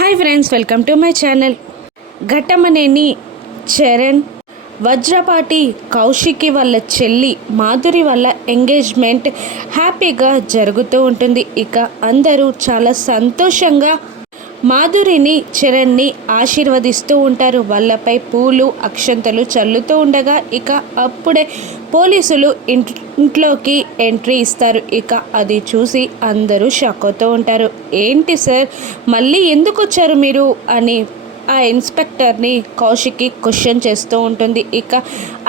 Hi friends, welcome to my channel. Ghattamaneni Charan Vajrapati Kaushiki వాళ్ళ చెల్లి మాధురి వాళ్ళ ఎంగేజ్మెంట్ హ్యాపీగా జరుగుతూ ఉంటుంది. ఇక అందరూ చాలా సంతోషంగా మాధురిని చరణ్ని ఆశీర్వదిస్తూ ఉంటారు. వాళ్ళపై పూలు అక్షంతలు చల్లుతూ ఉండగా ఇక అప్పుడే పోలీసులు ఇంట్లోకి ఎంట్రీ ఇస్తారు. ఇక అది చూసి అందరూ షాక్ అవుతూ ఉంటారు. ఏంటి సార్, మళ్ళీ ఎందుకు వచ్చారు మీరు అని ఆ ఇన్స్పెక్టర్ని కౌశిక్కి క్వశ్చన్ చేస్తూ ఉంటుంది. ఇక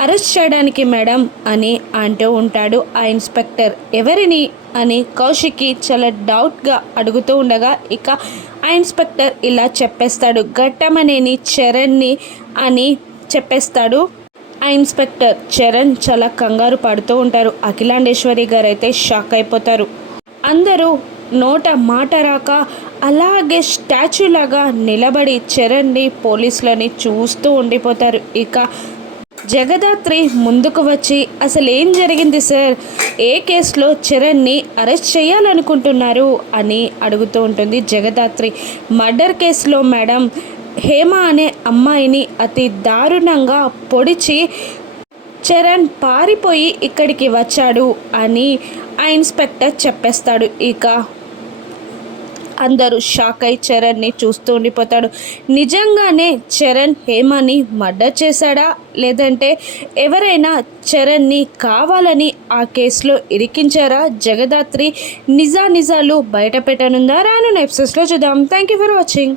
అరెస్ట్ చేయడానికి మేడం అని అంటూ ఉంటాడు ఆ ఇన్స్పెక్టర్. ఎవరిని అని కౌశిక్కి చాలా డౌట్గా అడుగుతూ ఉండగా ఇక ఆ ఇన్స్పెక్టర్ ఇలా చెప్పేస్తాడు, ఘట్టమనేని చరణ్ని అని చెప్పేస్తాడు. ఆ ఇన్స్పెక్టర్ చరణ్ చాలా కంగారు పడుతూ ఉంటారు. అఖిలాండేశ్వరి గారు అయితే షాక్ అయిపోతారు. అందరూ నోట మాట రాక అలాగే స్టాచ్యూ లాగా నిలబడి చరణ్ని పోలీసులని చూస్తూ ఉండిపోతారు. ఇక జగదాత్రి ముందుకు వచ్చి, అసలు ఏం జరిగింది సార్, ఏ కేసులో చరణ్ని అరెస్ట్ చేయాలనుకుంటున్నారు అని అడుగుతూ ఉంటుంది. జగదాత్రి, మర్డర్ కేసులో మేడం, హేమ అనే అమ్మాయిని అతి దారుణంగా పొడిచి చరణ్ పారిపోయి ఇక్కడికి వచ్చాడు అని ఆ ఇన్స్పెక్టర్ చెప్పేస్తాడు. ఇక అందరూ షాక్ అయి చరణ్ని చూస్తూ ఉండిపోతాడు. నిజంగానే చరణ్ హేమని మర్డర్ చేశాడా, లేదంటే ఎవరైనా చరణ్ని కావాలని ఆ కేసులో ఇరికించారా? జగదాత్రి నిజాలు బయట పెట్టనుందా? రానున్న ఎపిసోడ్స్లో చూద్దాం. Thank you for watching.